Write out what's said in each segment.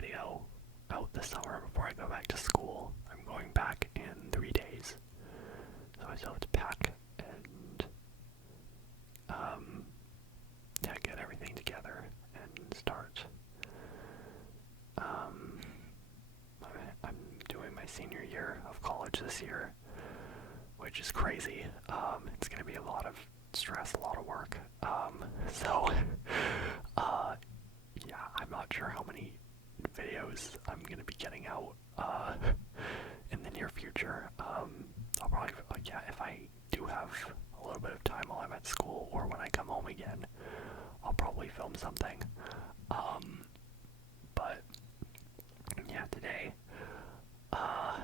video out this summer before I go back to school. I'm going back in 3 days, so I still have to pack and get everything together and start. I'm doing my senior year of college this year, which is crazy. It's going to be a lot of stress, a lot of work. Yeah, I'm not sure how many videos I'm going to be getting out in the near future. I'll probably, if I do have a little bit of time while I'm at school or when I come home again, I'll probably film something. But yeah, today, I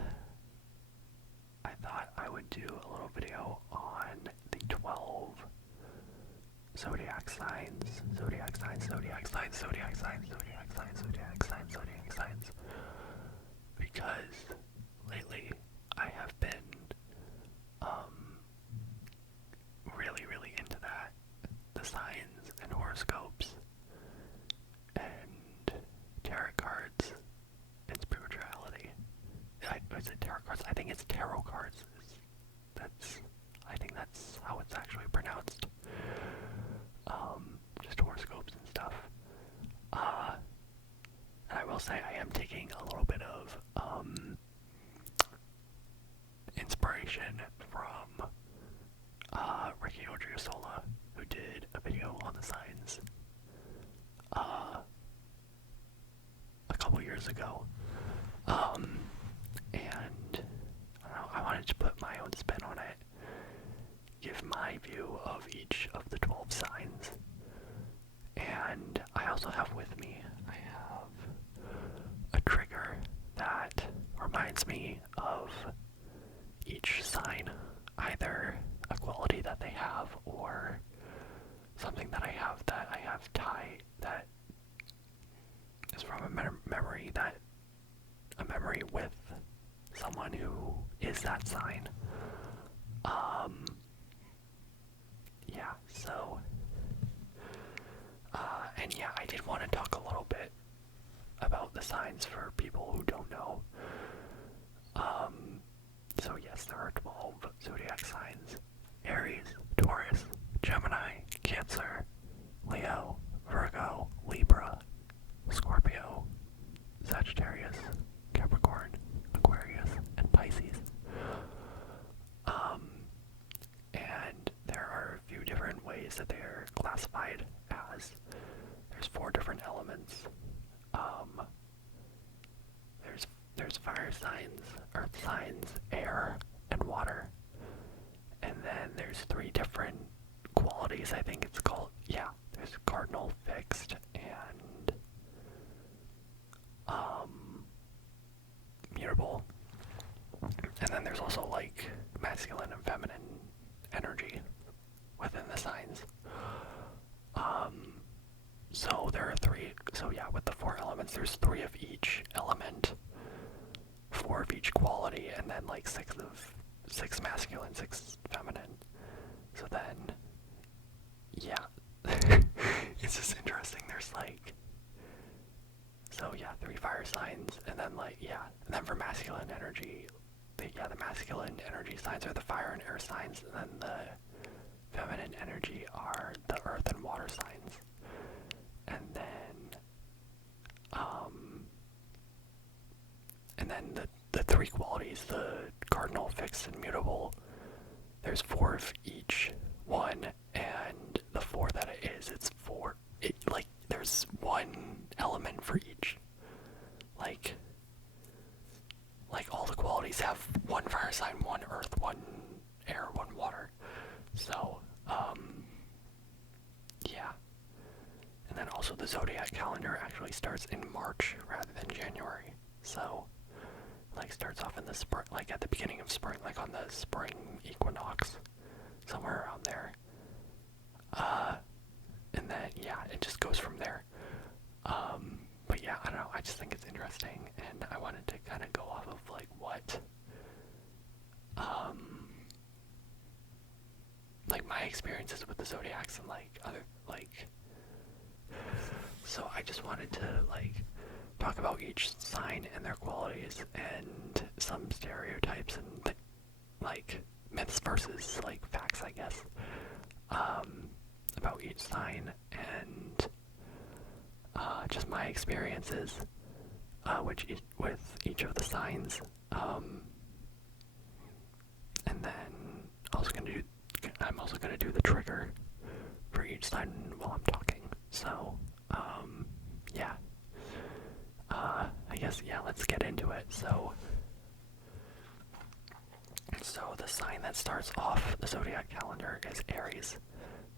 thought I would do a little video on the 12 Zodiac Signs, Zodiac Signs, Zodiac Signs, Zodiac Signs, Zodiac Signs, Zodiac Signs, Zodiac Signs, because lately I have been, really into that, the signs and horoscopes, and tarot cards, and spirituality. Is it tarot cards? I think it's tarot cards. I think that's how it's actually pronounced. Just horoscopes and stuff. And I will say I am taking a little bit of inspiration from Ricky Odriozola, who did a video on the signs a couple years ago. And I don't know, I wanted to put my own spin on it, give my view of each of the 12 signs. And I also have with me, I have a trigger that reminds me of each sign, either a quality that they have or something that I have tied, that is from a memory with someone who is that sign. I did want to talk a little bit about the signs for people who don't know. So yes, there are 12 zodiac signs: Aries, Taurus, Gemini, Cancer, Leo, Virgo, Libra, Scorpio, Sagittarius, Capricorn, Aquarius, and Pisces. And there are a few different ways that they're classified as. There's 4 different elements. There's fire signs, earth signs, air, and water. And then there's 3 different qualities, I think it's called. Yeah, there's cardinal, fixed, and mutable. And then there's also like masculine and feminine energy within the signs. So there are 3. So yeah, with the 4 elements, there's 3 of each element, 4 of each quality, and then like 6 masculine, 6 feminine. So then, yeah, it's just interesting. There's like, so yeah, 3 fire signs, and then and then for masculine energy, the masculine energy signs are the fire and air signs, and then the feminine energy are the earth and water signs. And then the 3 qualities, the cardinal, fixed, and mutable, there's 4 of each one, and the 4 that it is, it's 4, there's 1 element for each. Like all the qualities have 1 fire sign, 1 earth, 1 air, 1 water. So, yeah. And then also the zodiac calendar actually starts in March rather than January. So, starts off in the spring, at the beginning of spring, on the spring equinox, somewhere around there. And then, it just goes from there. But yeah, I don't know, I just think it's interesting, and I wanted to kind of go off of, what, my experiences with the zodiacs and, other, so I just wanted to, talk about each sign and their qualities, and some stereotypes and like myths versus like facts, I guess, about each sign, and just my experiences with each of the signs. And then I'm also gonna do the trigger for each sign while I'm talking. So yeah. I guess, yeah, let's get into it. So the sign that starts off the zodiac calendar is Aries,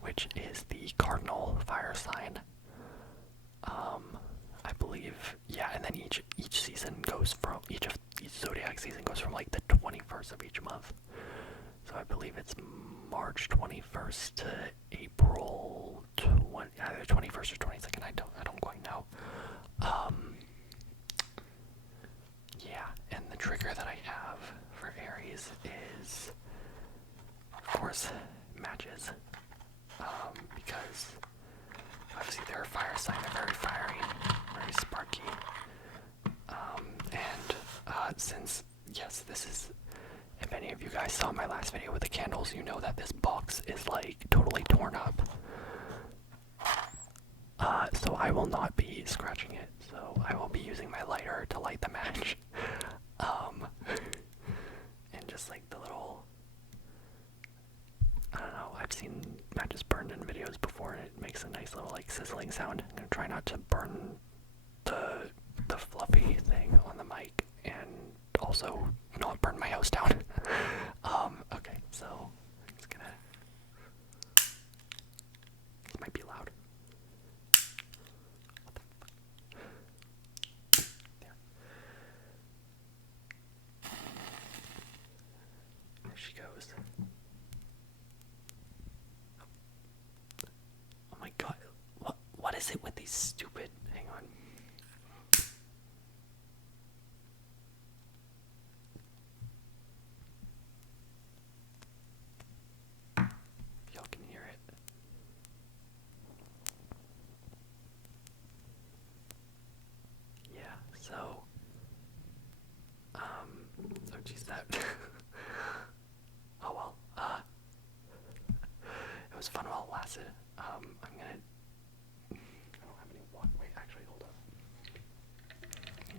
which is the cardinal fire sign. I believe, yeah, and then each season goes from, each zodiac season goes from like the 21st of each month. So I believe it's March 21st to April either 21st or 22nd. I don't quite know. Yeah, and the trigger that I have for Aries is, of course, matches. Because obviously they're a fire sign, they're very fiery, very sparky. Since, yes, this is, if any of you guys saw my last video with the candles, you know that this box is like totally torn up. So I will not be scratching it, so I will be using my lighter to light the match. And just like the little, I don't know, I've seen matches burned in videos before and it makes a nice little like sizzling sound. I'm gonna try not to burn the fluffy thing on the mic and also not burn my house down. Okay, so I'm just gonna, this might be loud. What the fuck? There she goes. Oh my god, what is it with these stupid, hang on. Y'all can hear it. Yeah, so, oh geez, that, oh well, it was fun while it lasted. I'm gonna, I don't have any water, wait, actually, hold up.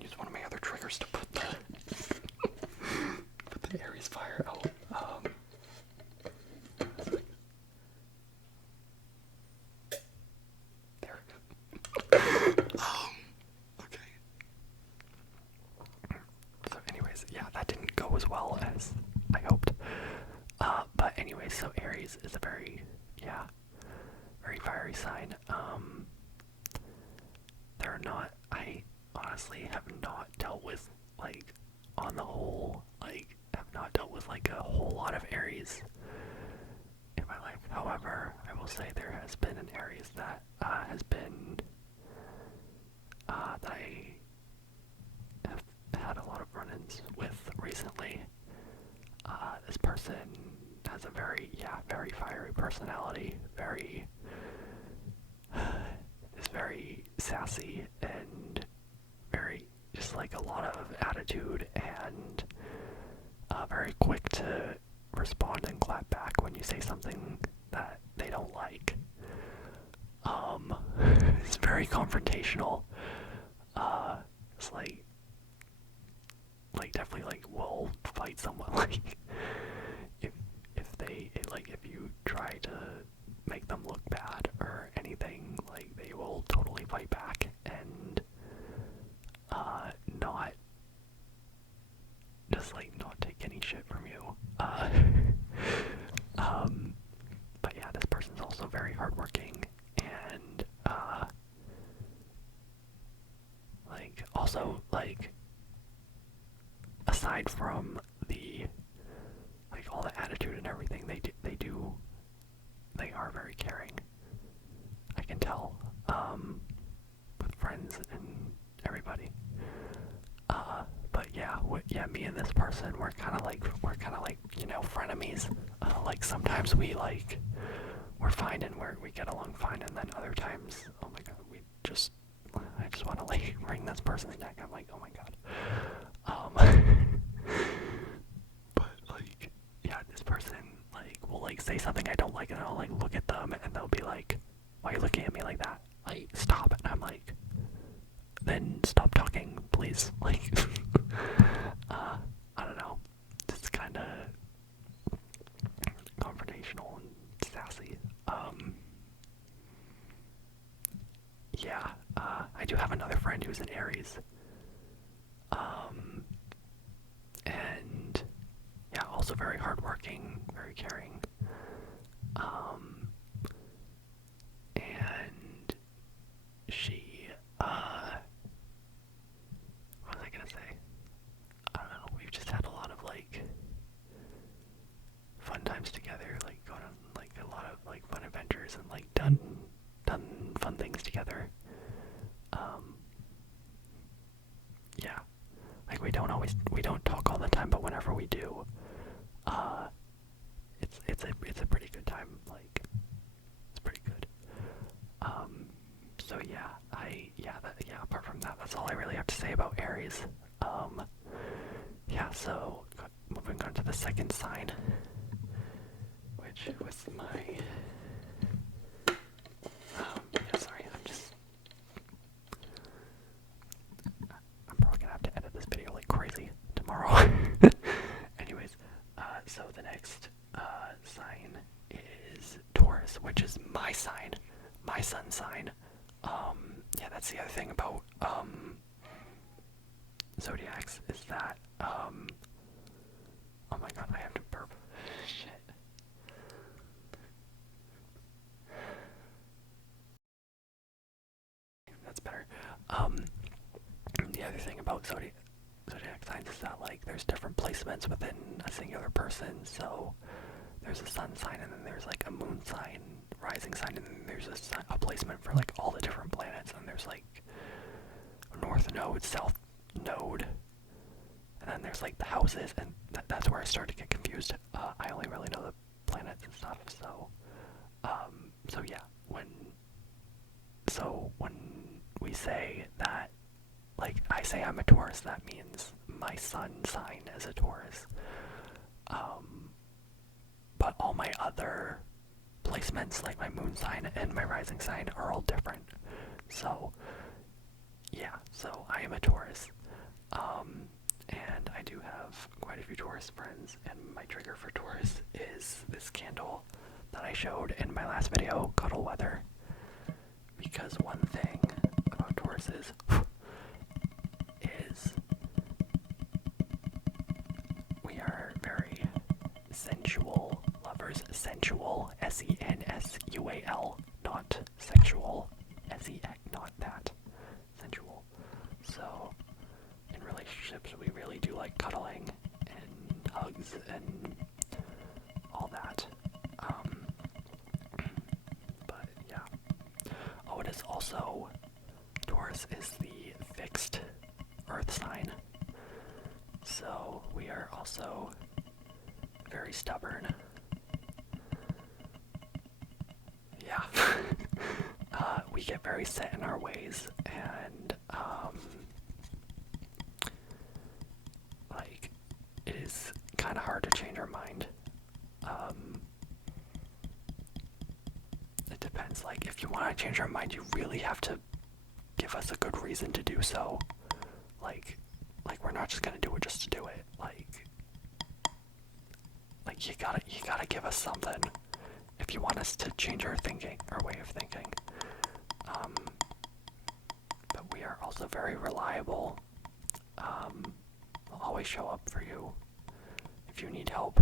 Use one of my other triggers to put the, put the Aries fire out. There. Okay. So anyways, yeah, that didn't go as well as I hoped. But anyways, so Aries is a very fiery sign. I honestly have not dealt with, like, on the whole, like, have not dealt with, like, a whole lot of Aries in my life. However, I will say there has been an Aries that has been, that I have had a lot of run-ins with recently. This person has a very fiery personality, is very sassy and very, just like a lot of attitude, and very quick to respond and clap back when you say something that they don't like. It's very confrontational. It's like definitely like will fight someone like if you try to make them look bad or anything, like they will totally fight back and not take any shit from you. But yeah, this person's also very hardworking and also aside from the all the attitude and everything, they are very caring. I can tell, with friends and everybody. But yeah, me and this person, we're kind of like, frenemies. Like sometimes we're fine and we get along fine, and then other times, oh my god, I I just want to like wring this person's neck. I'm like, oh my god. But like, yeah, this person like will like say something I don't like, and I'll like look at them, and they'll be like, "Why are you looking at me like that? Like, stop!" And I'm like, "Then stop talking, please." Like, I don't know. It's kind of confrontational and sassy. Yeah. I do have another friend who's an Aries. And yeah, also very hardworking, very caring. And she, what was I gonna say? I don't know, we've just had a lot of, like, fun times together, like, gone on, like, a lot of, like, fun adventures and, like, done fun things together. Yeah. Like, we don't talk all the time, but whenever we do, it's a pretty good time, like, it's pretty good. So yeah, apart from that, that's all I really have to say about Aries. Yeah, so, moving on to the second sign, which was my, yeah, sorry, I'm probably gonna have to edit this video like crazy tomorrow. Anyways, so the next, sign is Taurus, which is my sign, my sun sign. Yeah, that's the other thing about, Zodiacs, is that, oh my god, I have to burp. Shit. That's better. The other thing about Zodiac signs is that, like, there's different placements within a singular person, so there's a sun sign, and then there's, like, a moon sign, rising sign, and then there's a placement for, like, all the different planets, and there's, like, north node, south node, and then there's, like, the houses, and that's where I start to get confused. I only really know the planets and stuff, so, so yeah, when we say that, like, I say I'm a Taurus, that means my sun sign is a Taurus. But all my other placements, like my moon sign and my rising sign, are all different. So, yeah, so I am a Taurus. And I do have quite a few Taurus friends, and my trigger for Taurus is this candle that I showed in my last video, Cuddle Weather. Because one thing about Tauruses is we are very sensual lovers. Sensual, S-E-N-S-U-A-L, not sexual, S-E-X, not that. Sensual. So, in relationships, we really do like cuddling and hugs and all that. But yeah. Oh, it is also, Taurus is the fixed earth sign. So we are also very stubborn. Yeah. We get very set in our ways, and like, it is kind of hard to change our mind. It depends. Like, if you want to change our mind, you really have to give us a good reason to do so. Like we're not just gonna do it just to do it. Like you gotta give us something if you want us to change our thinking, our way of thinking. But we are also very reliable. We'll always show up for you if you need help.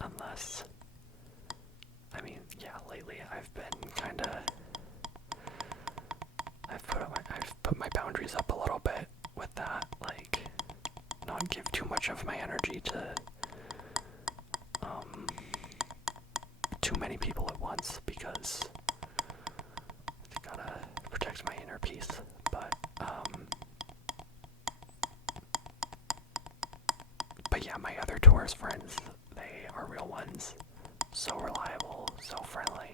Unless, I mean, yeah, lately I've been kinda, I've put my boundaries up a little bit with that, like, not give too much of my energy to, too many people at once, because I gotta protect my inner peace. But yeah, my other Taurus friends, they are real ones. So reliable, so friendly.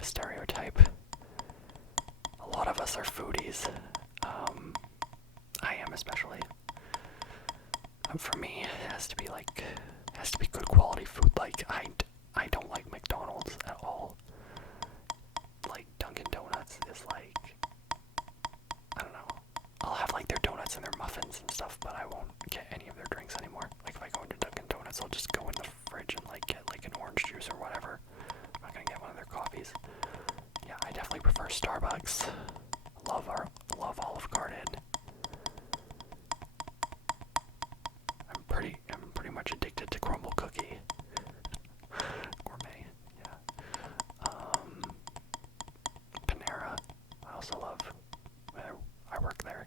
of a stereotype. A lot of us are foodies. I am especially. For me, it has to be good quality food. Like, I don't like McDonald's at all. Like, Dunkin' Donuts is like, I don't know. I'll have like their donuts and their muffins and stuff, but I won't get any of their drinks anymore. Like, if I go into Dunkin' Donuts, I'll just go in the fridge and like get like an orange juice or whatever. I'm not gonna get one of their coffees. Yeah, I definitely prefer Starbucks. Love Olive Garden. I'm pretty much addicted to crumble cookie. Gourmet, yeah. Panera, I also love. I work there.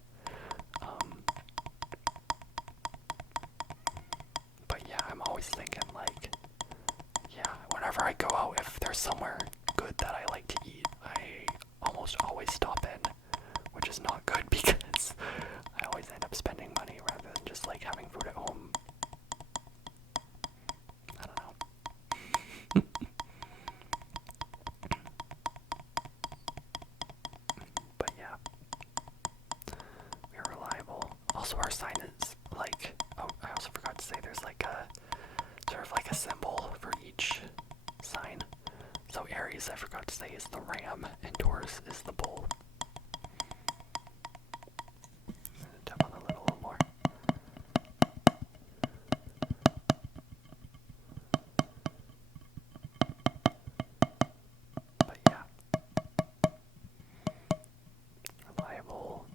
But yeah, I'm always thinking like, yeah, whenever I go out, if there's somewhere good that I like to eat, I almost always stop in, which is not good because I always end up spending money rather than just like having food at home. I don't know. But yeah, we're reliable. Also, our sign is like, oh, I also forgot to say there's like a sort of like a symbol for each sign. So Aries, I forgot to say, is the ram, and Taurus is the bull. Tap on the lid a little more. But yeah, reliable.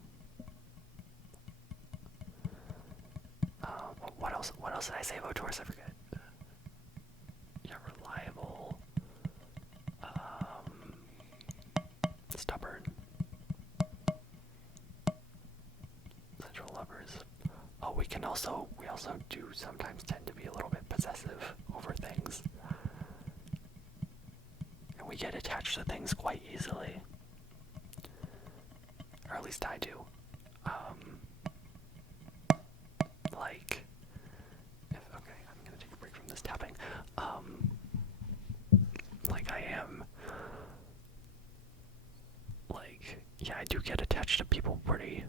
What else did I say about Taurus? I forget. Yeah, reliable. Stubborn. Central lovers. Oh, we also do sometimes tend to be a little bit possessive over things. And we get attached to things quite easily. Or at least I do. Okay, I'm gonna take a break from this tapping. Like I am, like, yeah, I do get attached to people pretty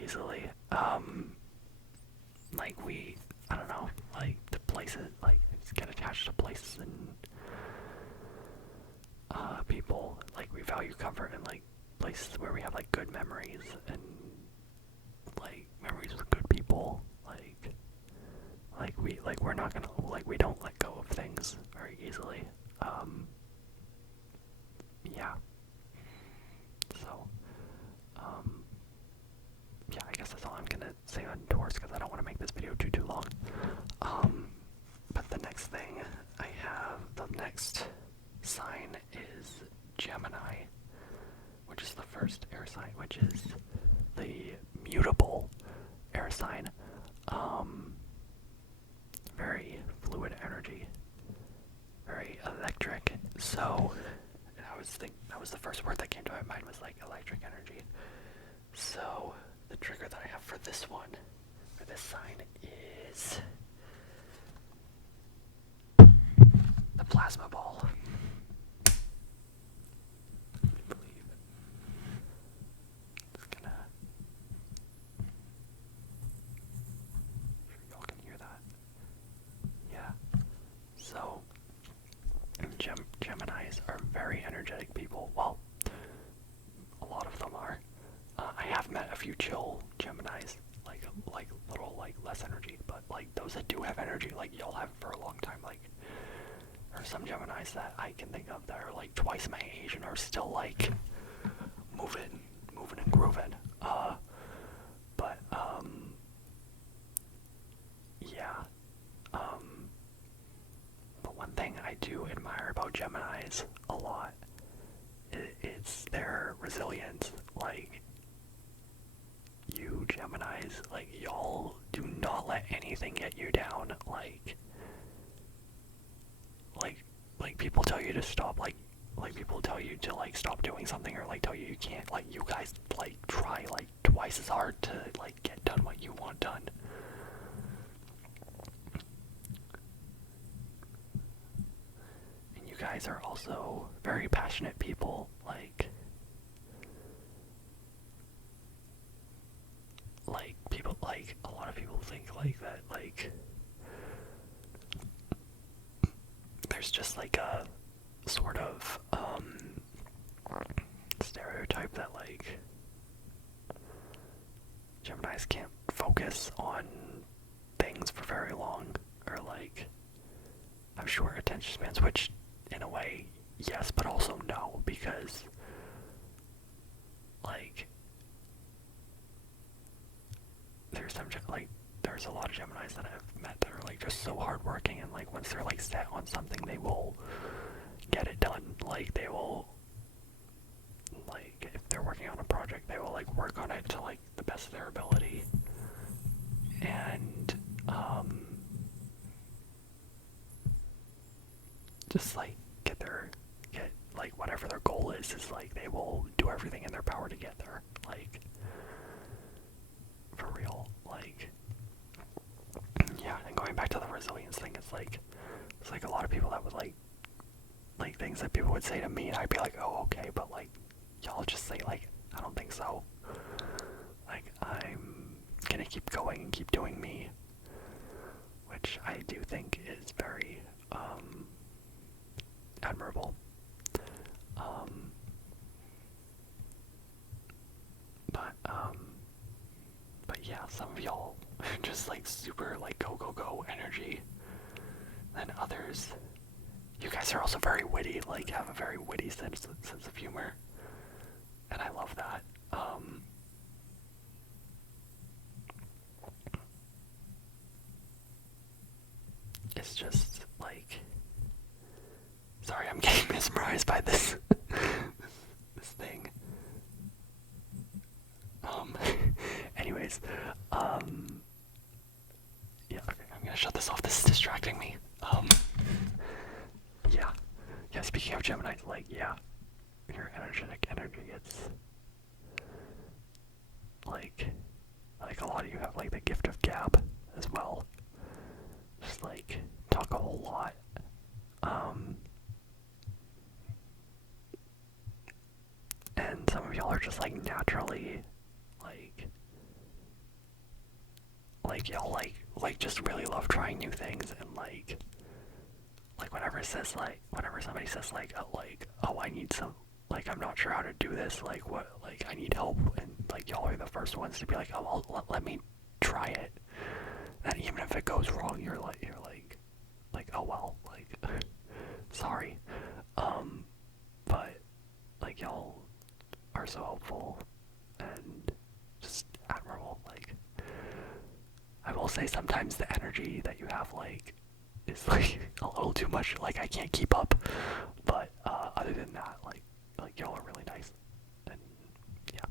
easily. I don't know, like, the places, like, I just get attached to places and, people. Like, we value comfort in, like, places where we have, like, good memories and, like, memories with good people. We're not gonna, like, we don't let go of things very easily. Yeah. So, yeah, I guess that's all I'm gonna say on Taurus because I don't want to make this video too long. But the next thing I have, the next sign is Gemini, which is the first air sign, which is the mutable air sign. Very fluid energy, very electric. So that was the first word that came to my mind, was like electric energy. So the trigger that I have for this one, for this sign, is the plasma ball. I believe. Just gonna. Sure y'all can hear that. Yeah. So Geminis are very energetic people. Well, a lot of them are. I have met a few chill Geminis, like little, like, less energy, but like those that do have energy, like y'all have for a long time. Like, there are some Geminis that I can think of that are like twice my age and are still like moving and grooving. Yeah. But one thing I do admire about Geminis a lot, it's their resilience. Like, you Geminis, like, y'all do not let anything get you down. Like people tell you to stop, like people tell you to, like, stop doing something, or like tell you you can't, like, you guys, like, try like twice as hard to, like, get done what you want done. And you guys are also very passionate people. People, a lot of people think that there's just a sort of stereotype that Geminis can't focus on things for very long, or have short attention spans, which in a way yes, but also no, because there's a lot of Geminis that I've met that are just so hardworking, and once they're set on something, they will get it done. They will if they're working on a project, they will work on it to the best of their ability, and just get whatever their goal is they will do everything in their power to get there. For real. Yeah, and going back to the resilience thing, it's a lot of people that would things that people would say to me, and I'd be oh, okay, but y'all just say I don't think so. I'm gonna keep going and keep doing me, which I do think is very admirable. But yeah, some of y'all just super go go go energy, and others, you guys are also very witty, have a very witty sense of humor, and I love that. It's just sorry, I'm getting mesmerized by this this thing. Anyways, yeah, okay, I'm gonna shut this off. This is distracting me. Yeah, speaking of Gemini, yeah, your energetic energy, it's a lot of you have the gift of gab as well. Just talk a whole lot. And some of y'all are just naturally y'all just really love trying new things, and whenever somebody says oh, I need some, I'm not sure how to do this, what, I need help, and y'all are the first ones to be oh, well, let me try it. And even if it goes wrong, you're oh well, sorry. But y'all are so helpful and just admirable. I will say sometimes the energy that you have is a little too much. I can't keep up. But other than that, y'all are really nice. And yeah.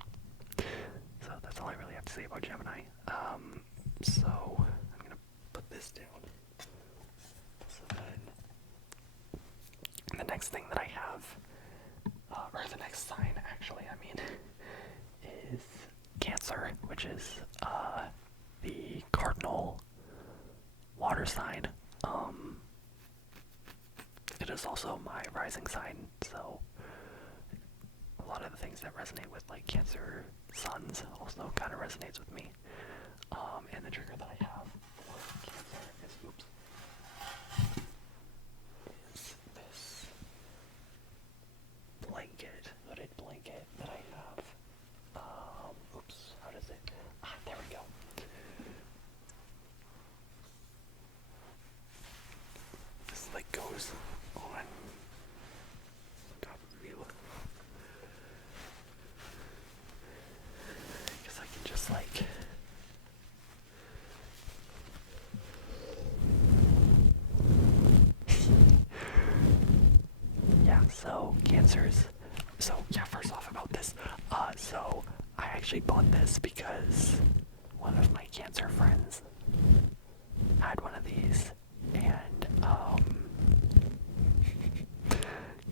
So that's all I really have to say about Gemini. So I'm gonna put this down. So then the next thing that I have, or the next sign actually, is Cancer, which is the cardinal water sign. It is also my rising sign, so a lot of the things that resonate with Cancer suns also kind of resonates with me. And the trigger that I have for Cancer is this hooded blanket that I have. How does it? There we go. This goes on top of you. I guess I can just yeah, so Cancers. So yeah, first off about this. So I actually bought this because one of my Cancer friends had one of these, and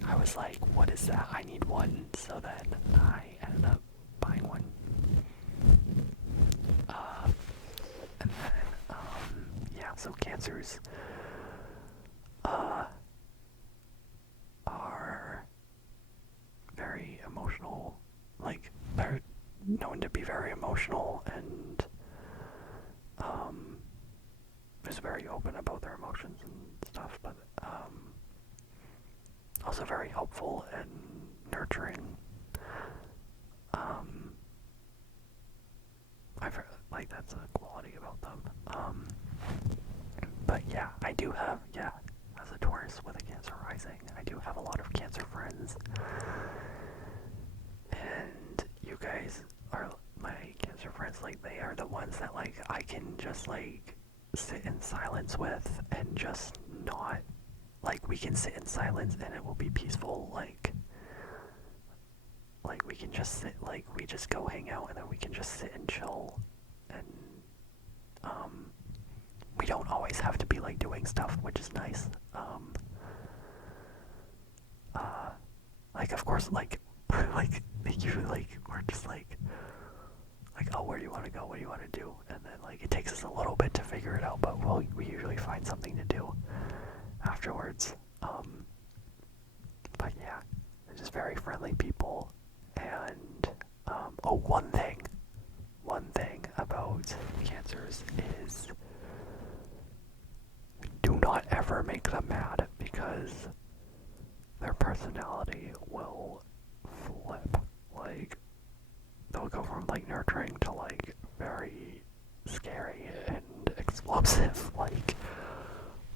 I was what is that? I need one. So then I ended up buying one. And then yeah, so Cancers like, they're known to be very emotional and just very open about their emotions and stuff, but also very helpful and nurturing. I've heard, like, that's a quality about them. But yeah, I do have, as a Taurus with a Cancer rising, I do have a lot of Cancer friends. And you guys are my Cancer friends, like, they are the ones that, like, I can just, like, sit in silence with and just not, like, we can sit in silence and it will be peaceful, like we can just sit, like, we just go hang out and then we can just sit and chill, and we don't always have to be, like, doing stuff, which is nice. Like, of course, like, like, usually, like, we're just like, oh, where do you want to go, what do you want to do, and then, like, it takes us a little bit to figure it out, but we usually find something to do afterwards. But yeah, they're just very friendly people. And one thing about Cancers is, do not ever make them mad, because their personality will flip. Like, they'll go from, like, nurturing to, like, very scary and explosive. Like,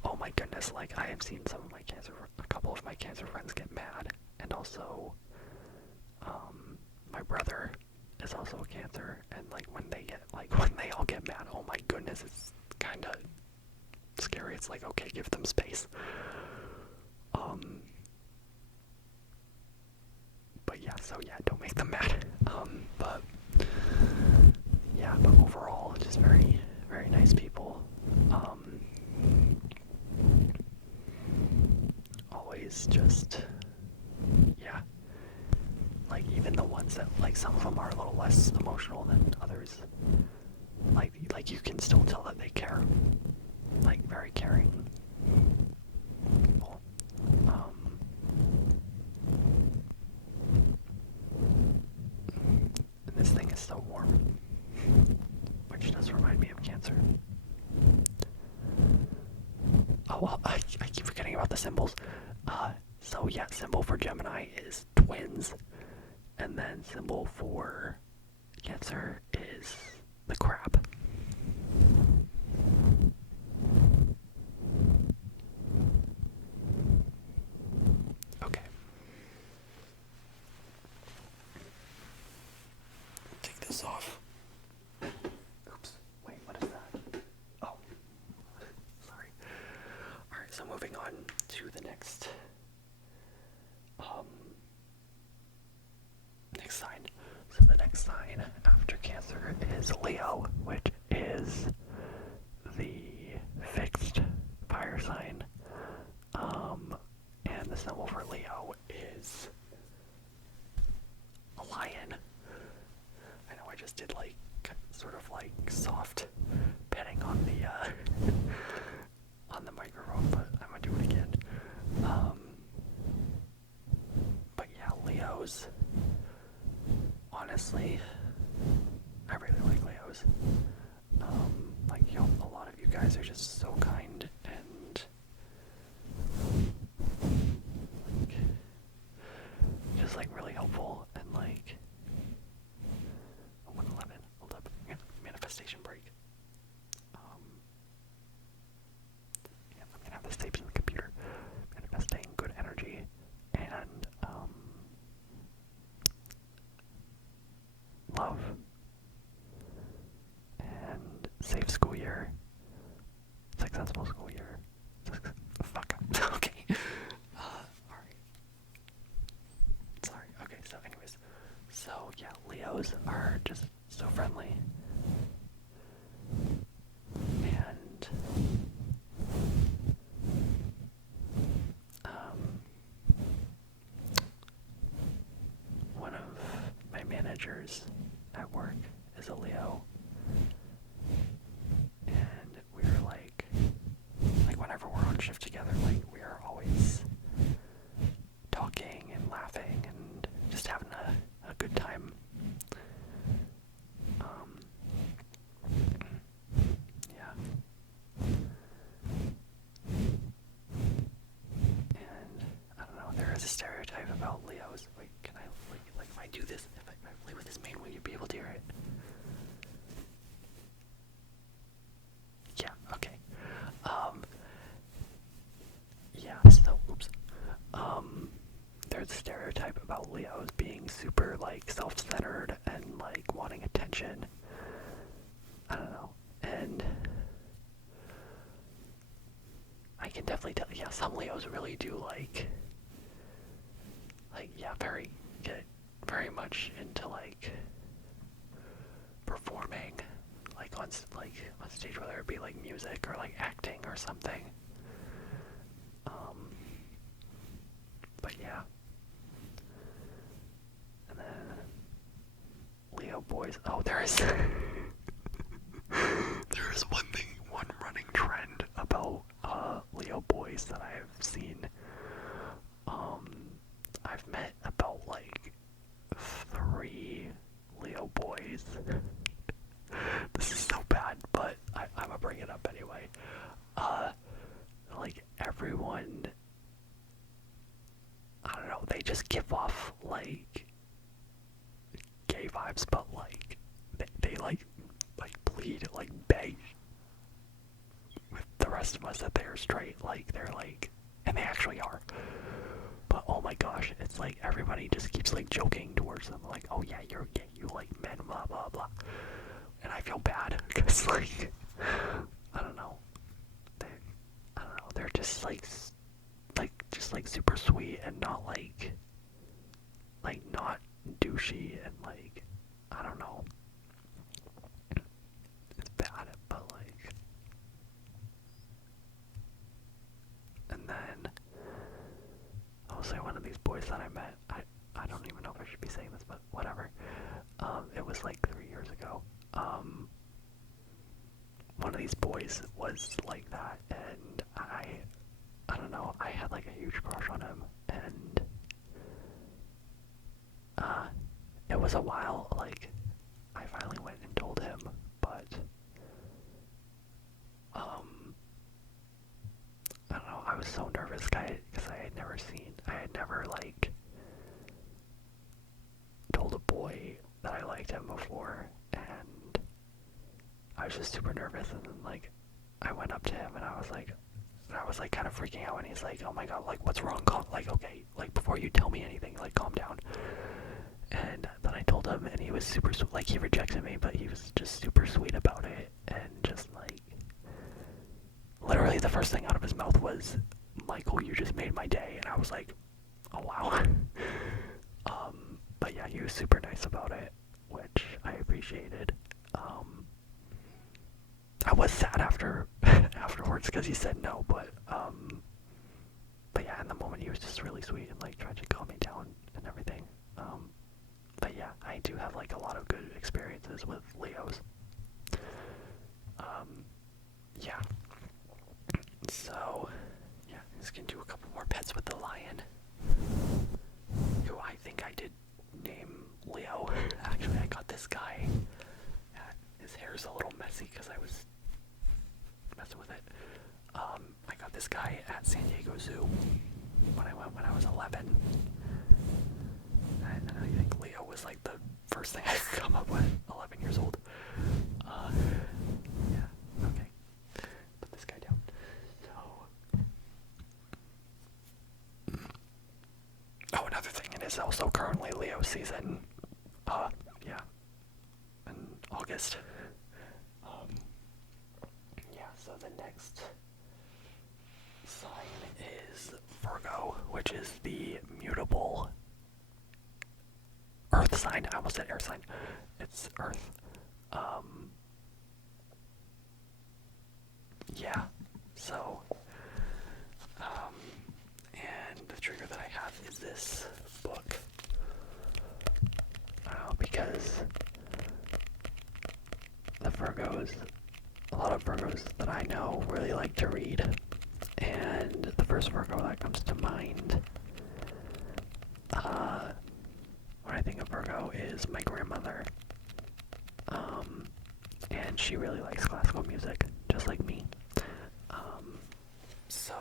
oh my goodness, like, I have seen a couple of my Cancer friends get mad, and also, my brother is also a Cancer, and, like, when they all get mad, oh my goodness, it's kinda scary. It's like, okay, give them space. But yeah, so yeah, don't make them mad. But yeah, but overall, just very, very nice people. Always just, yeah, like, even the ones that, like, some of them are a little less emotional than others, like you can still tell that they care, like, very caring people. And this thing is so warm, which does remind me of Cancer. Oh, well, I keep forgetting about the symbols. So yeah, symbol for Gemini is twins, and then symbol for Cancer is the crab. Okay. Take this off. Oops. Wait, what is that? Oh. Sorry. Alright, so moving on to the next sign. So the next sign after Cancer is Leo, which is the fixed fire sign. And the symbol for Leo is a lion. I know I just did, like, sort of, like, soft petting on the on the microphone, but I'm gonna do it again. But yeah, Leos, honestly, I really like Leos. Like, you know, a lot of you guys are just so kind and, like, just, like, really helpful, and, like, 111, hold up, manifestation break. Yeah, I'm gonna have this taped in the computer. Manifesting good energy and love and safe school year, successful school year. Fuck. Okay. Alright. Sorry. Okay, so anyways. So yeah, Leos are just so friendly. And one of my managers at work is a Leo. And we were like whenever we're on shift together, like, we are always talking and laughing and just having a good time. there's a stereotype about Leos. Wait, can I, like if I do this, if I play with this mane, will you be able to hear it? Yeah, okay. Yeah, so, oops. There's a stereotype about Leos being super, like, self-centered and, like, wanting attention. I don't know. And I can definitely tell, yeah, some Leos really do, yeah, get very much into, like, performing, like, on stage, whether it be, like, music or, like, acting or something. But yeah. And then Leo boys. Oh, there is there is one running trend about Leo boys that I have seen. I've met about like 3 Leo boys. This is so bad, but I'm gonna bring it up anyway. Like everyone, I don't know, they just give off like gay vibes, but like they like plead, like beg with the rest of us that they're straight, like they're like, and they actually are. But oh my gosh, it's like everybody just keeps like joking towards them, like, oh yeah, you're gay, you like men, blah blah blah. And I feel bad because like I don't know, they're just like super sweet and not like not douchey and like I don't know. It's bad, but like, and then I'll say one of these boys that I met. I don't even know if I should be saying this, but whatever. It was like 3 years ago. One of these boys was like that, and I don't know, I had like a huge crush on him, and it was a while, like, I finally went and told him, but, I don't know, I was so nervous, because I had never, like, told a boy that I liked him before, and I was just super nervous, and then, like, I went up to him, and I was like, kind of freaking out, and he's like, oh my god, like, what's wrong, like, okay, like, before you tell me anything, like, calm down. And then I told him, and he was super sweet, like, he rejected me, but he was just super sweet about it, and just, like, literally the first thing out of his mouth was, Michael, you just made my day, and I was like, oh wow. But yeah, he was super nice about it, which I appreciated. I was sad afterwards, because he said no, but yeah, in the moment he was just really sweet, and, like, tried to calm me down and everything. But yeah, I do have like a lot of good experiences with Leos. Yeah. So, yeah, I'm just gonna do a couple more pets with the lion, who I think I did name Leo. Actually, I got this guy. His hair's a little messy because I was messing with it. I got this guy at San Diego Zoo when I was 11. And I think Leo was like the first thing I could come up with, 11 years old. Yeah, okay. Put this guy down. So, oh, another thing, it is also currently Leo season. Yeah, in August. Yeah, so the next sign is Virgo, which is the mutable Earth sign. I almost said air sign. It's Earth. Yeah. So, and the trigger that I have is this book. Because a lot of Virgos that I know really like to read. And the first Virgo that comes to mind, when I think of Virgo, is my grandmother. And she really likes classical music, just like me. So,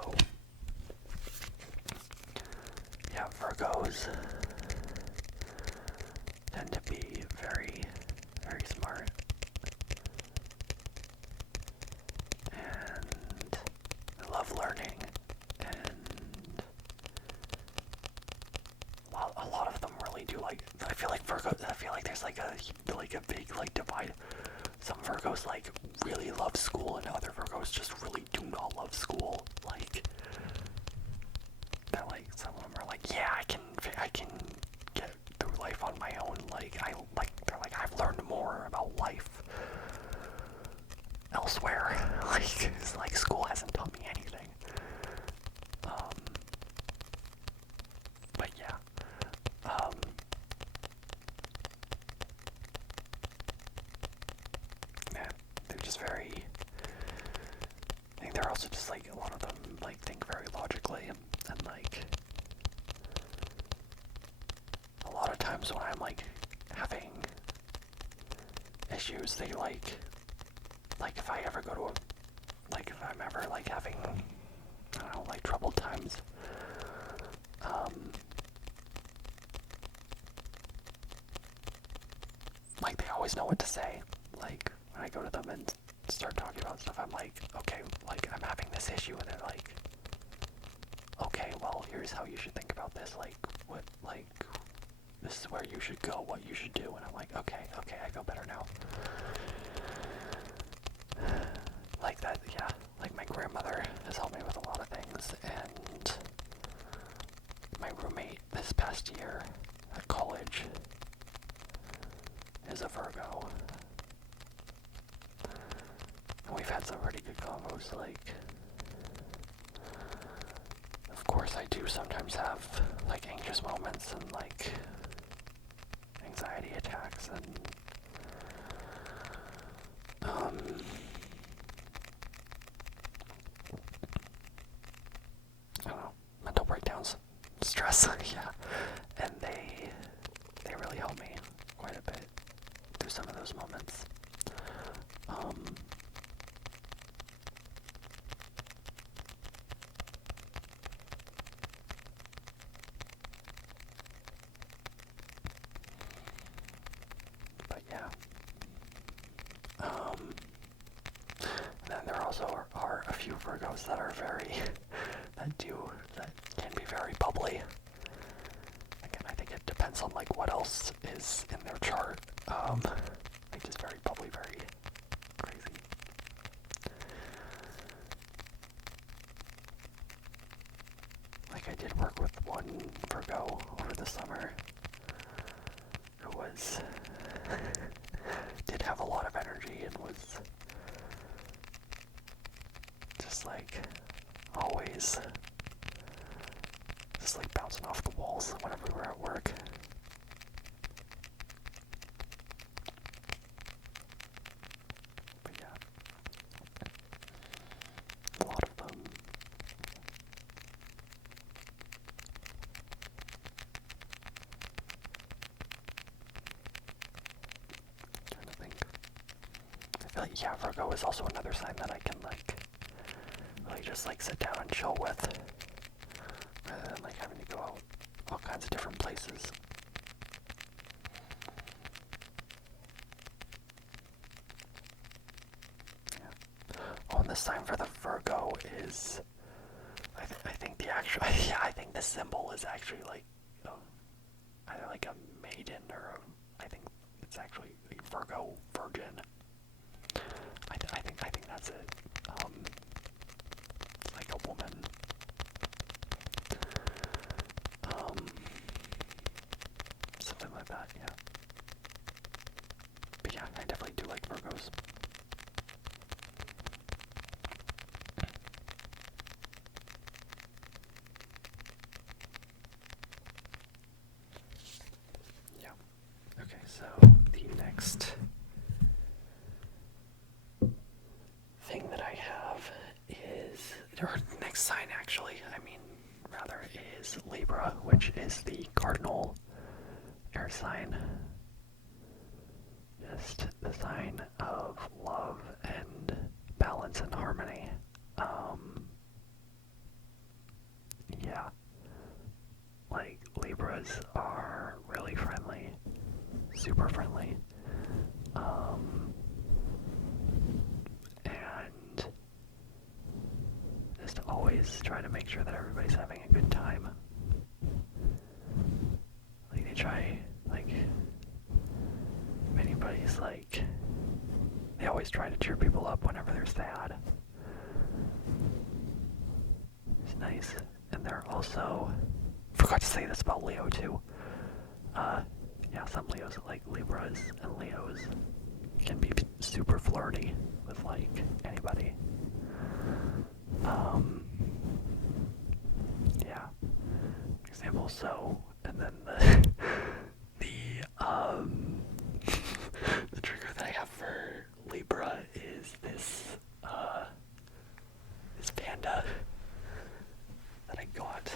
yeah, Virgos tend to be very, very smart. And I love learning. And a lot of them really do like, I feel like there's like a big like divide. Some Virgos like really love school and other Virgos just really do not love school. Like, that like some of them are like, yeah, I can get through life on my own. They're like, I've learned more about life elsewhere. like school hasn't taught me anything. But yeah. Yeah, they're just very, I think they're also just like, a lot of them like think very logically, and like, a lot of times when I'm like having issues, they like if I ever go to if I'm ever like having, I don't know, like troubled times, like they always know what to say. Like when I go to them and start talking about stuff, I'm like, okay, like I'm having this issue, and they're like, okay, well, here's how you should think about this, like what, like this is where you should go, what you should do, and I'm like, okay, I feel better now. Like that, yeah, like my grandmother has helped me with a lot of things, and my roommate this past year at college is a Virgo. And we've had some pretty good combos. Like, of course I do sometimes have like anxious moments and like anxiety attacks and I don't know, mental breakdowns, stress, yeah, and they really help me quite a bit through some of those moments. But yeah, then there also are a few Virgos that are that can be very bubbly. Again, I think it depends on like what else is in their chart. Like just very bubbly, very crazy. Like I did work with one Virgo over the summer who did have a lot of energy and was just like always just like bouncing off the walls whenever we were at work. But yeah, a lot of them. Trying to think. I feel like, yeah, Virgo is also another sign that I can like really just like sit down and chill with, rather than like having to go out all kinds of different places. Yeah. Oh, and the sign for the Virgo is, I think the actual, yeah, I think the symbol is actually like either like a maiden or I think it's actually a Virgo virgin. I think that's it. It's like a woman. Something like that, yeah. But yeah, I definitely do like Virgos. Yeah. Okay, so the next thing that I have is, or next sign actually, is Libra, which is the cardinal air sign. Just the sign of love and balance and harmony. Yeah. Like, Libras are really friendly, super friendly, and just always try to make sure that everybody's having a good time. Like they try, like if anybody's like, they always try to cheer people up whenever they're sad. It's nice. And they're also, forgot to say this about Leo too. Yeah, some Leos, like Libras and Leos, can be super flirty with like anybody. Yeah. Example, so, and then the trigger that I have for Libra is this panda that I got.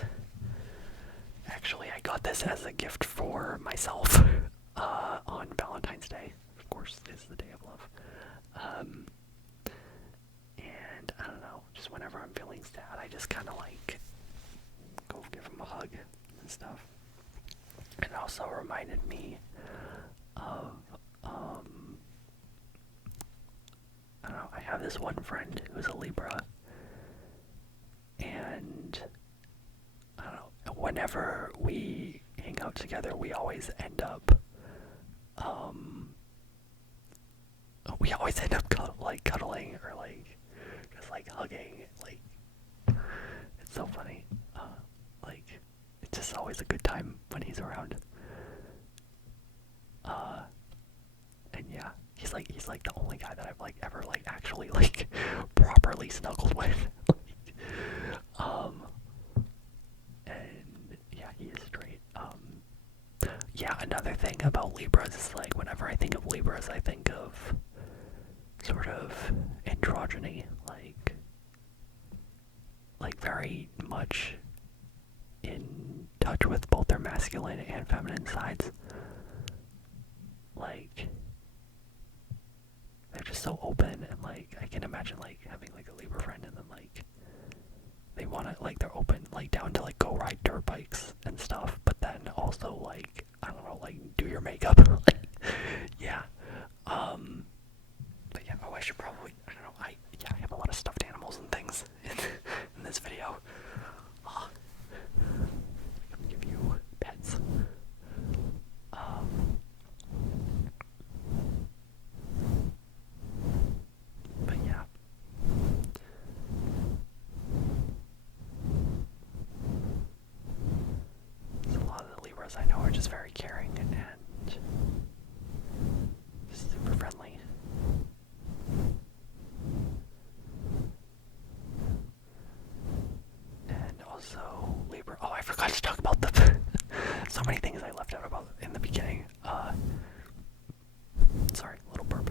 Actually, I got this as a gift for myself on Valentine's Day. Of course, it's the day of love. And I don't know, just whenever I'm feeling sad, I just kind of like go give him a hug and stuff. It also reminded me of, I don't know, I have this one friend who's a Libra, and I don't know, whenever we hang out together, we always end up cuddling or like just like hugging. Like it's so funny. Like it's just always a good time when he's around. And yeah, he's like the only guy that I've like ever like actually like properly snuggled with. And yeah, he is straight. Yeah, another thing about Libras is like whenever I think of Libras, I think of sort of androgyny, like very much in touch with both their masculine and feminine sides. Like they're just so open, and like I can imagine like having like a Libra friend, and then like they want to like they're open like down to like go ride dirt bikes and stuff, but then also like I don't know, like do your makeup. Yeah. But yeah, I should probably, I don't know, I have a lot of stuffed animals and things in this video. I'm gonna give you pets. But yeah. So a lot of the Libras I know are just very caring and just super friendly. And also Libra. Oh, I forgot to talk about the so many things I left out about in the beginning. Sorry, little burp.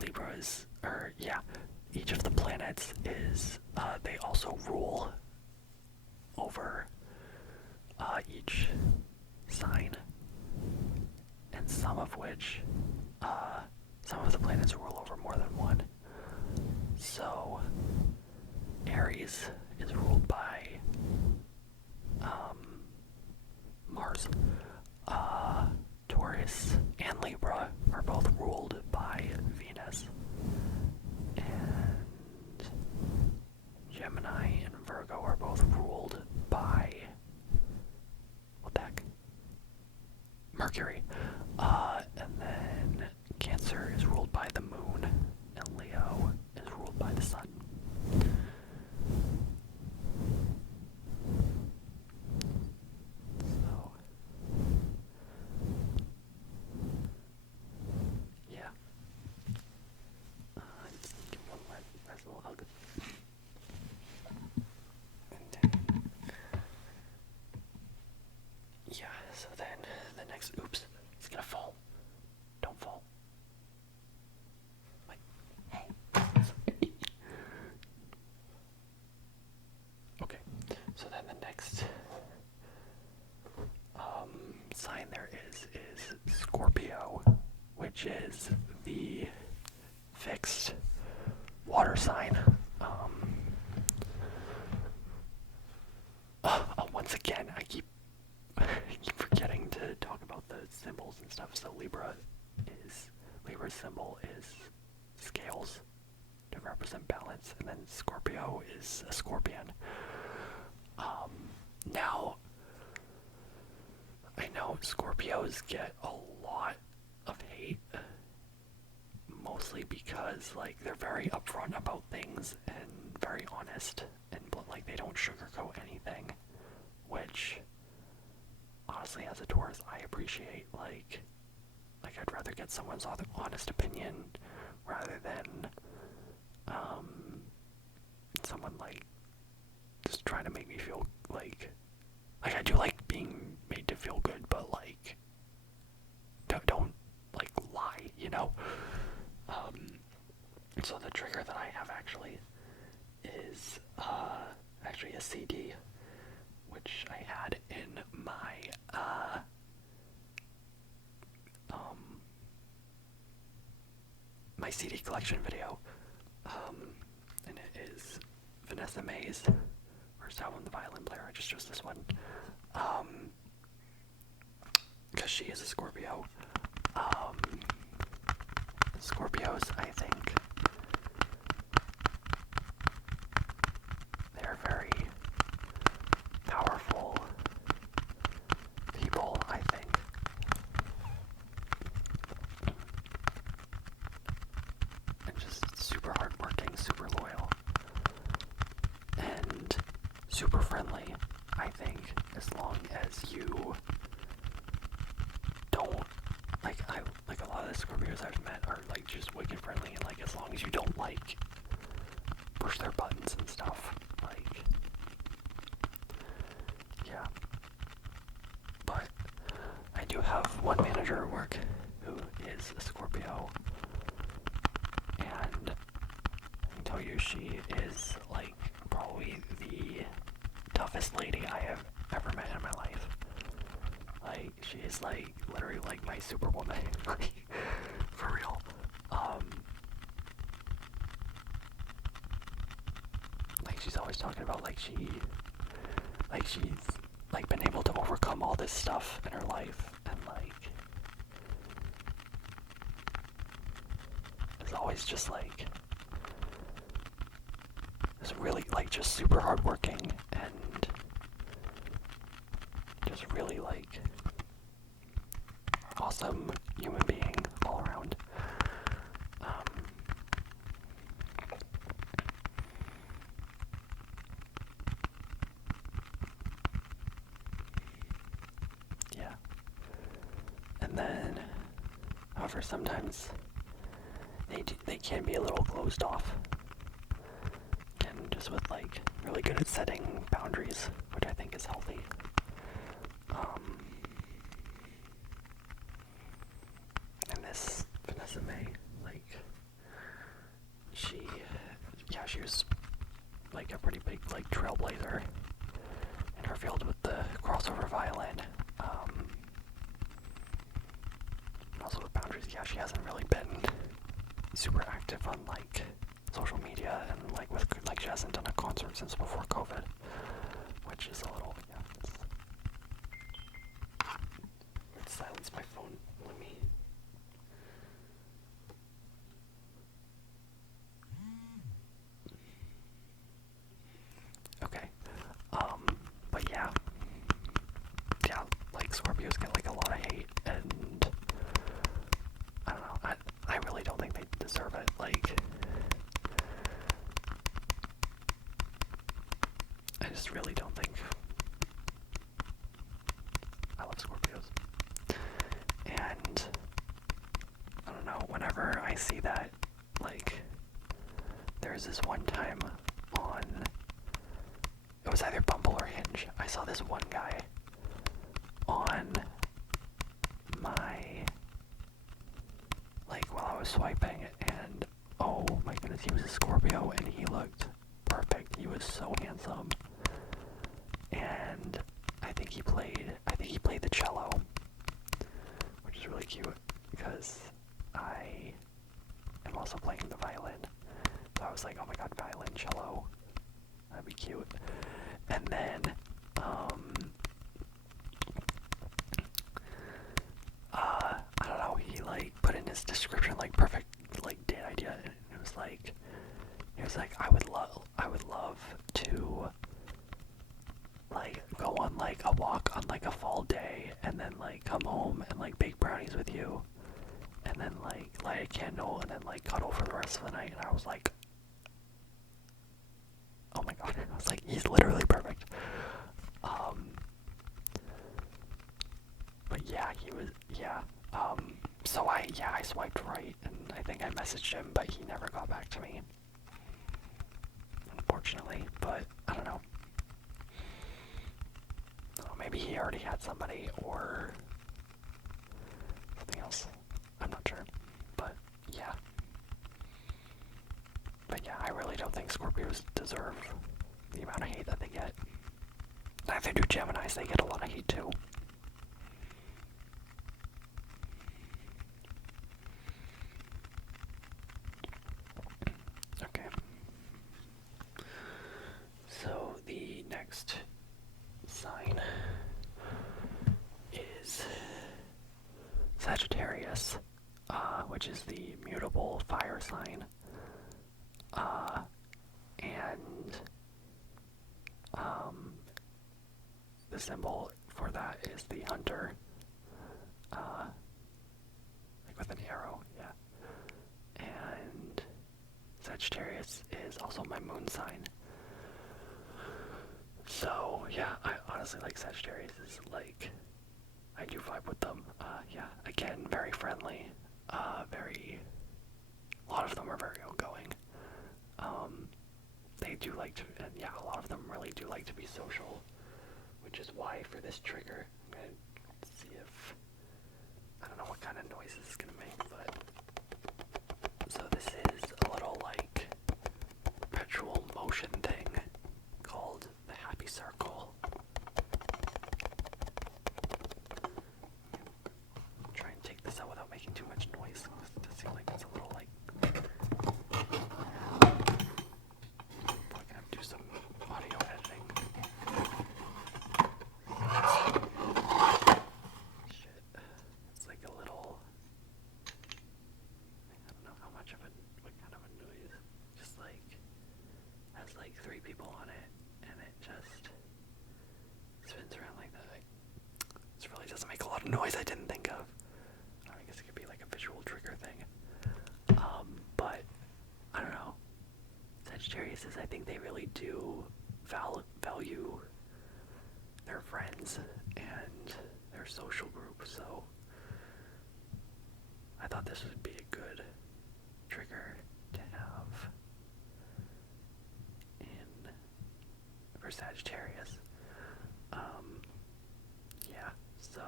Libras, or yeah, each of the planets is, they also rule over each sign, and some of the planets rule over more than one. So Aries is ruled by Mars. Taurus and Libra are both ruled by Venus. And Gemini and Virgo are both ruled by, what the heck? Mercury. And then Cancer is ruled by the moon, and Leo is ruled by the sun. So, yeah. Give one last little hug. And then, yeah, so then the next, oops, it's gonna fall. Don't fall. Like, hey. Okay, so then the next sign there is Scorpio, which is the fixed water sign. Scorpios get a lot of hate, mostly because, like, they're very upfront about things and very honest, and, like, they don't sugarcoat anything, which, honestly, as a Taurus, I appreciate. Like I'd rather get someone's honest opinion rather than, someone, like, just trying to make me feel, like, I do like being made to feel good, but, like, don't like, lie, you know? So the trigger that I have actually is, actually a CD, which I had in my, my CD collection video, and it is Vanessa Mae's first album, The Violin Player. I just chose this one, because she is a Scorpio. Scorpios, I think, they're very powerful people, I think. And just super hardworking, super loyal, and super friendly, I think, as long as you don't, like a lot of the Scorpios I've met are, like, just wicked friendly, and, like, as long as you don't, like, push their buttons and stuff, like, yeah. But I do have one manager at work who is a Scorpio, and I can tell you she is, like, probably the toughest lady I have ever met in my life. Like, she is, like, literally, like, my superwoman, like, for real. Like, she's always talking about, like, she's, like, been able to overcome all this stuff in her life, and, like, is always just, like, is really, like, just super hardworking, and just really, like, awesome human being all around. Yeah. And then, however, sometimes they can be a little closed off, and just with, like, really good at setting boundaries, which I think is healthy. And this Vanessa Mae, like, she was, like, a pretty big, like, trailblazer in her field with the crossover violin. And also with boundaries, she hasn't really been super active on, like, social media, and, like, she hasn't done a concert since before COVID, which is a little, let's silence my phone. Let me. Okay. But yeah, like, Scorpios get, like, a lot of hate, and I don't know, I really don't think they deserve it. Like, I just really don't think. I love Scorpios. And I don't know, whenever I see that, like, there's this one time on, it was either Bumble or Hinge, I saw this one guy on my, like, while I was swiping, and oh my goodness, he was a Scorpio, and he looked perfect. He was so handsome, and I think he played the cello, which is really cute, because I am also playing the violin, so I was like, oh my god, violin, cello, that'd be cute. And then, I don't know, he, like, put in his description, like, perfect, like, date idea, and it was like, he was like, I would love to like go on like a walk on like a fall day and then like come home and like bake brownies with you and then like light a candle and then like cuddle for the rest of the night. And I was like, oh my god. I was like, he's literally perfect. But yeah, he was, yeah. So I swiped right, and I think I messaged him, but he never got back to me. Unfortunately, but I don't know. Maybe he already had somebody, or something else. I'm not sure. But yeah. But yeah, I really don't think Scorpios deserve the amount of hate that they get. Neither do Geminis, they get a lot of hate too. Okay. So the next sign is Sagittarius, which is the mutable fire sign. And the symbol for that is the hunter, like with an arrow, yeah. And Sagittarius is also my moon sign. So yeah, I honestly like Sagittarius. Is like, I do vibe with them. Yeah, again, very friendly. A lot of them are very outgoing. They do like to, and yeah, a lot of them really do like to be social, which is why for this trigger, I'm gonna see if, I don't know what kind of noise this is gonna make, but, so this is a little like perpetual motion thing called the happy circle. Try and take this out without making too much noise. It does seem like it's a little like, probably gonna have to do some audio editing. Shit. It's like a little, I don't know how much of what kind of a noise. Just like, has like 3 people on it, and it just spins around like that. This really doesn't make a lot of noise I didn't think of. I guess it could be like a visual trigger thing. But, I don't know. Sagittarius is, I think they really do value their friends and their social group, so I thought this would be a good trigger to have for Sagittarius. Yeah, so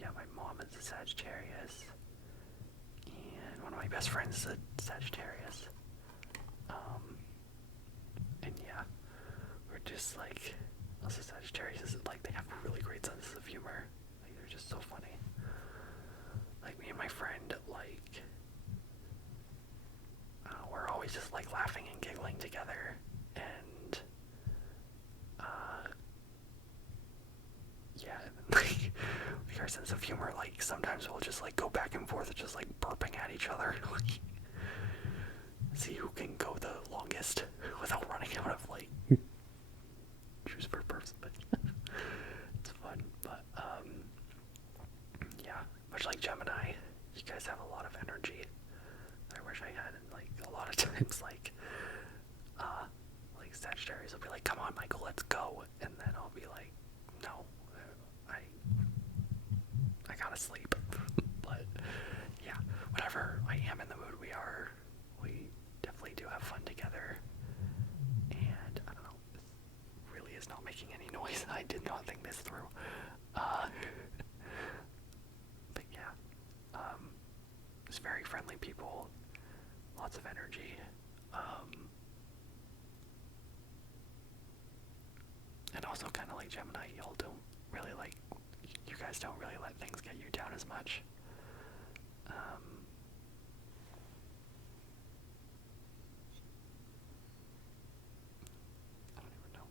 yeah, my mom is a Sagittarius, and one of my best friends is a Sagittarius. And yeah, we're just like, also Sagittarius is like, they have really great senses of humor. Like, they're just so funny. Like, me and my friend, like, we're always just like laughing and giggling together, and yeah, and then, like our sense of humor, like sometimes we'll just like go back and forth, just like burping at each other. See who can go the longest without running out of like juice for burps. But it's fun. But yeah, much like Gemini, you guys have a lot of energy. I wish I had, and like a lot of times like Sagittarius will be like, come on Michael, let's go, and then I'll be like, no, I gotta sleep. But yeah, whenever I am in the mood, we definitely do have fun together. And I don't know, this really is not making any noise. I did not think this through. But yeah, it's very friendly people, lots of energy. And also kind of like Gemini, y'all don't really like, you guys don't really let things get you down as much. I don't even know.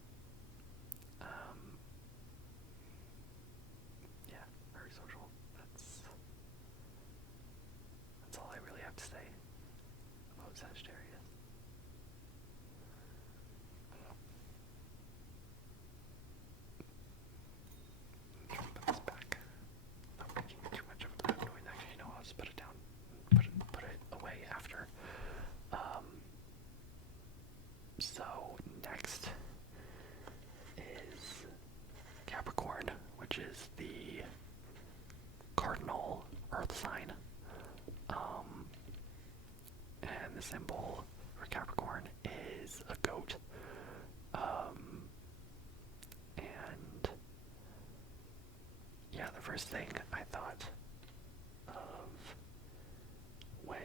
Yeah, very social. That's all I really have to say about Sagittarius. which is the cardinal earth sign. And the symbol for Capricorn is a goat. And yeah, the first thing I thought of when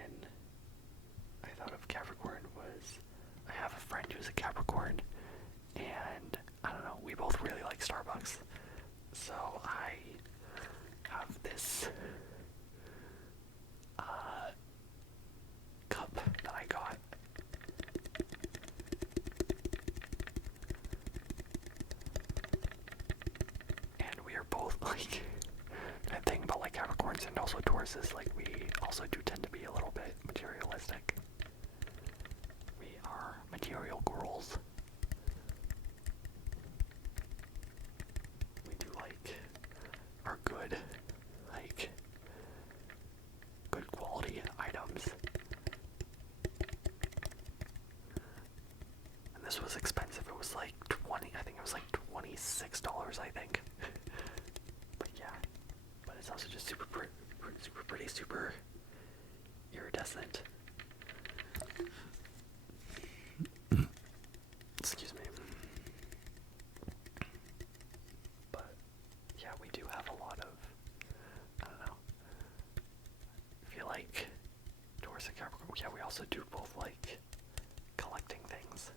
I thought of Capricorn was, I have a friend who's a Capricorn, and I don't know, we both really like Starbucks. So I have this cup that I got. And we are both like, that thing about like Capricorns and also Tauruses, like we also do tend to be a little bit materialistic. We are material girls. We do like our good, like good quality items. And this was expensive. It was like I think it was like $26, I think. But yeah, but it's also just super pretty, super iridescent. Excuse me. But yeah, we do have a lot of, I don't know, I feel like Taurus and Capricorn, yeah, we also do both like collecting things.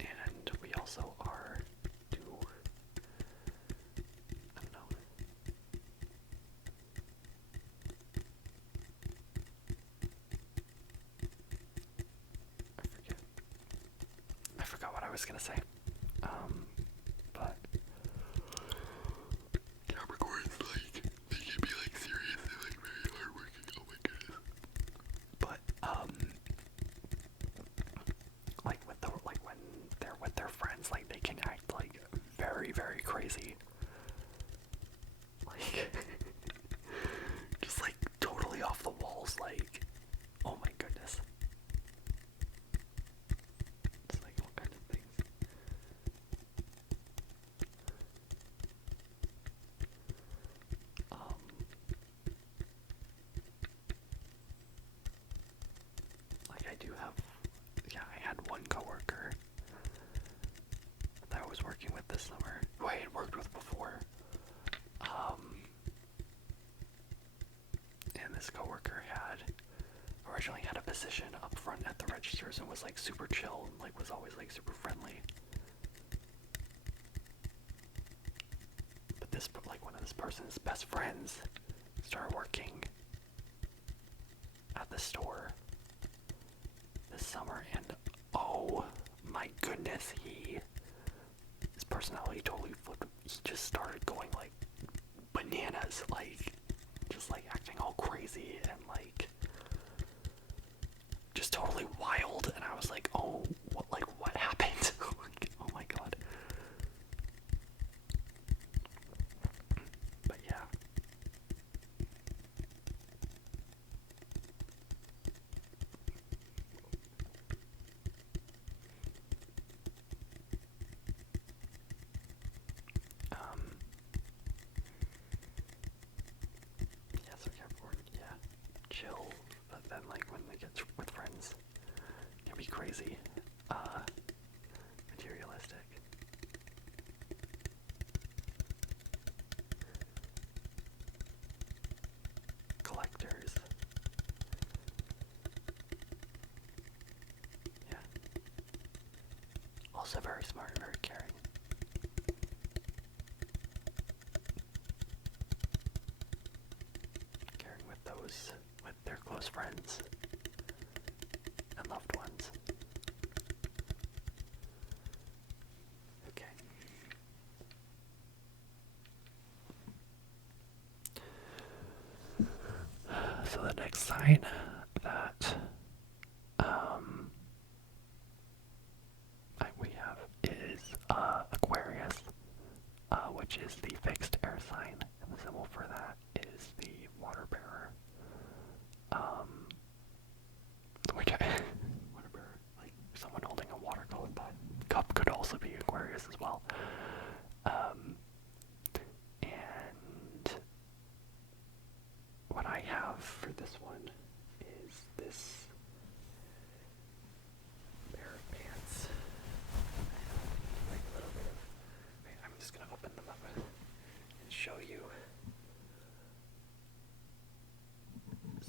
And we also are I don't know. I forgot what I was gonna say. But Capricorns, like, they can be like seriously like very hardworking. Oh my goodness. But like with the when they're with their friends, like they can act like very, very crazy. Like just like totally off the walls, like, oh my goodness. It's like all kinds of things. Like I do have, yeah, I had one coworker that I was working with this summer, who I had worked with before. And this coworker originally had a position up front at the registers and was like super chill and like was always like super friendly. But this, like one of this person's best friends started working at the store this summer, and oh my goodness, his personality totally flipped. He just started going like bananas, like just like acting all crazy and like just totally wild. And I was like, oh, what happened? Like, oh my god. But yeah. Yeah, so Capricorn, yeah, chill, but then like when they get with friends, it can be crazy, materialistic. Collectors. Yeah. Also very smart, very caring. Caring with their close friends and loved ones. Okay. So the next sign that we have is Aquarius, which is the fixed air sign, and the symbol for that is the water bearer. Aquarius as well. And what I have for this one is this pair of pants. Like a little bit of. Wait, I'm just gonna open them up and show you.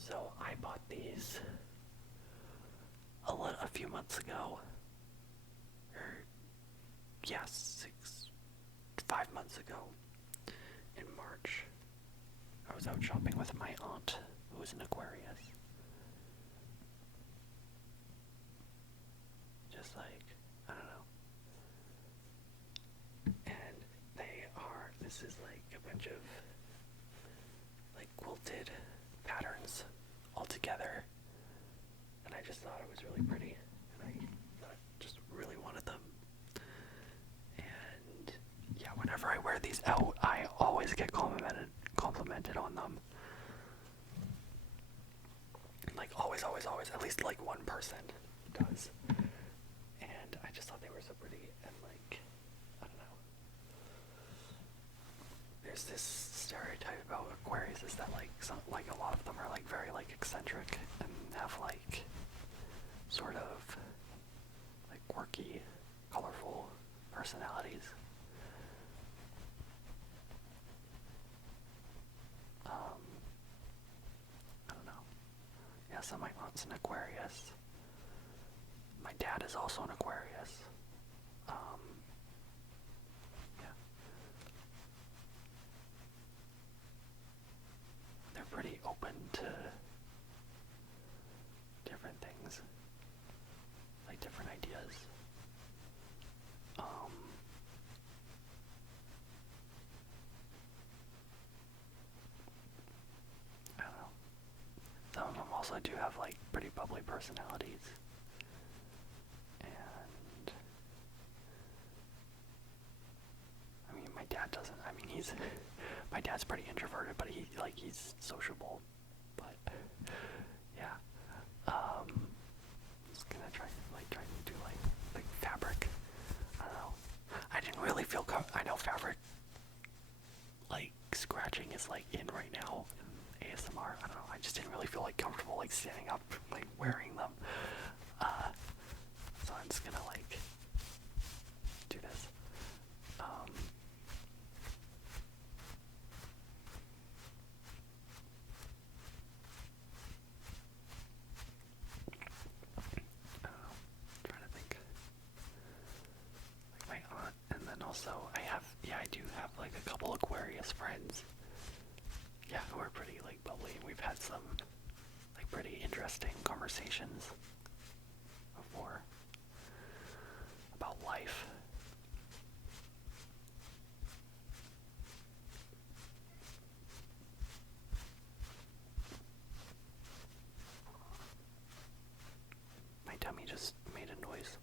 So I bought these a few months ago. Yes, 5 months ago, in March. I was out shopping with my aunt, who was an Aquarius. Just like, I don't know. And this is like a bunch of like quilted patterns all together. And I just thought it was really pretty. And I just really wanted them. Yeah, whenever I wear these out, I always get complimented on them. Like, always, at least, like, one person does. And I just thought they were so pretty, and, like, I don't know. There's this stereotype about Aquarius is that, like, a lot of them are, like, very, like, eccentric, and have, like, sort of, like, quirky, colorful personalities. I don't know. Yeah, so my aunt's an Aquarius. My dad is also an Aquarius. Yeah. They're pretty open to different things. Like different ideas. I don't know. Some of them also do have like pretty bubbly personalities. And I mean my dad doesn't my dad's pretty introverted, but he's sociable. But yeah. Just gonna try to do like fabric. I don't know. I didn't really feel I know fabric like scratching is like in right now in ASMR. I don't know. I just didn't really feel like comfortable like standing up like wearing them. So I'm just gonna like do this. I don't know. I'm trying to think. Like my aunt, and then also I do have like a couple Aquarius friends. Yeah, who are pretty like bubbly, and we've had some like pretty interesting conversations before about life. My tummy just made a noise.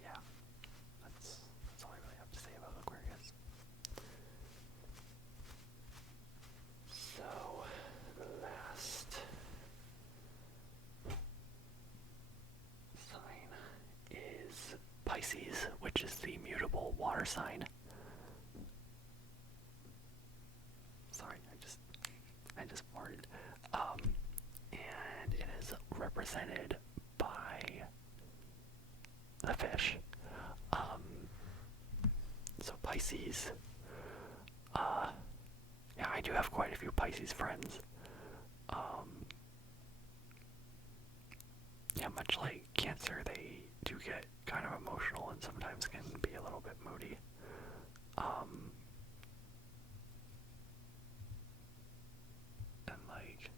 Yeah, that's all I really have to say about Aquarius. So, the last sign is Pisces, which is the mutable water sign. Sorry, I just farted. And it is represented by the fish. So Pisces. Yeah, I do have quite a few Pisces friends. Yeah, much like Cancer, they do get kind of emotional and sometimes can be a little bit moody. And like,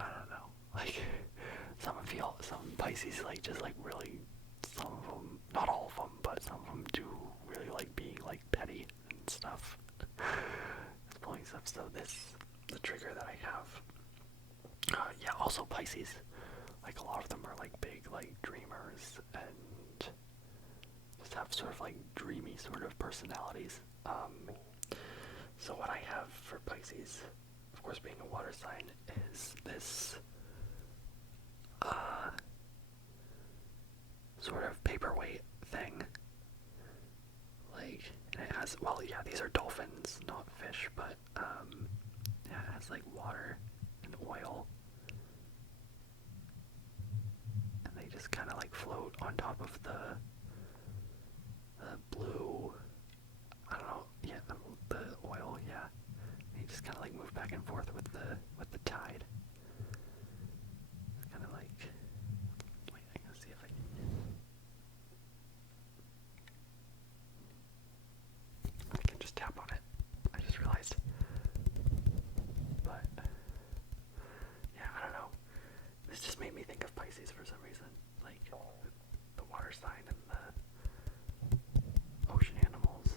I don't know, like, some Pisces like just like really, some of them, not all of them, but some of them do really like being like petty and stuff. Pulling stuff. So the trigger that I have, yeah, also Pisces, like a lot of them are like big like dreamers, and just have sort of like dreamy sort of personalities. So what I have for Pisces, of course being a water sign, is this sort of paperweight thing. Like, and it has, well, yeah, these are dolphins, not fish, but yeah, it has like water and oil, and they just kind of like float on top of the blue, I don't know, yeah, the oil, yeah. And you just kind of like move back and forth with the tide. It's kind of like, wait, I'm gonna see if I can. I can just tap on it. I just realized. But yeah, I don't know. This just made me think of Pisces for some reason, like the water sign and the ocean animals.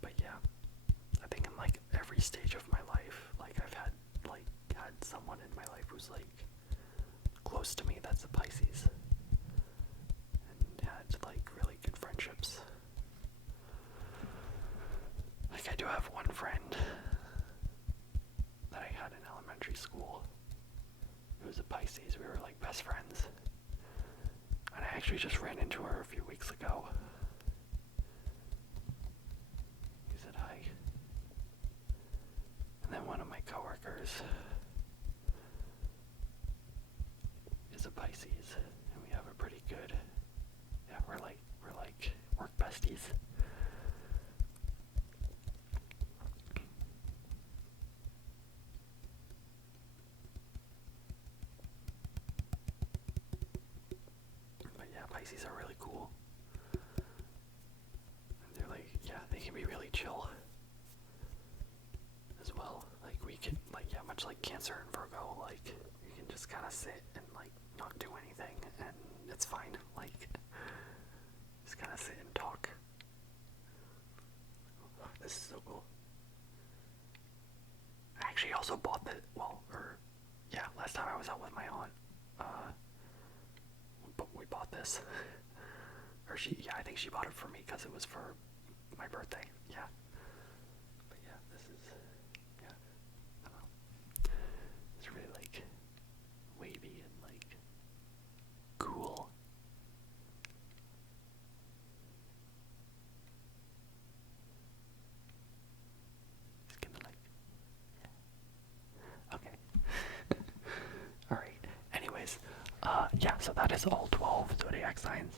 But yeah, I think in like every stage of my life, like I've had someone in my life who's like close to me that's a Pisces, and had like really good friendships. Like I do have one friend that I had in elementary school who was a Pisces. We were like best friends, and I actually just ran into her a few weeks ago. He said hi. And then one of my coworkers is a Pisces, and we have a pretty good, yeah, we're like work besties. But yeah, Pisces are really cool. And they're like, yeah, they can be really chill as well. Like we can, like, yeah, much like Cancer and Virgo, like you can just kind of sit and like not do anything and it's fine. Like just kind of sit and talk. This is so cool. I actually also bought last time I was out with my aunt, but we bought this. Or I think she bought it for me because it was for my birthday. Yeah. But yeah, this is, yeah, I don't know. It's really like wavy and like cool. It's gonna like, yeah. Okay. Alright. Anyways, yeah, so that is all 12 Zodiac signs.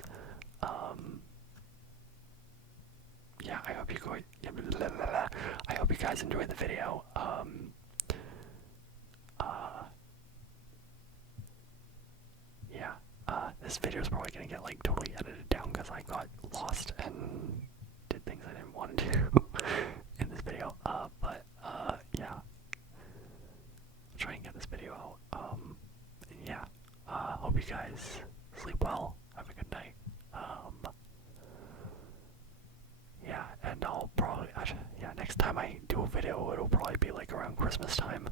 Yeah, I hope you guys enjoyed the video. Yeah, this video is probably gonna get like totally edited down because I got lost and did things I didn't want to do in this video. But yeah, I'll try and get this video out. And yeah, hope you guys sleep well. Have a good night. Yeah, and I'll probably, next time I do a video, it'll probably be like around Christmas time.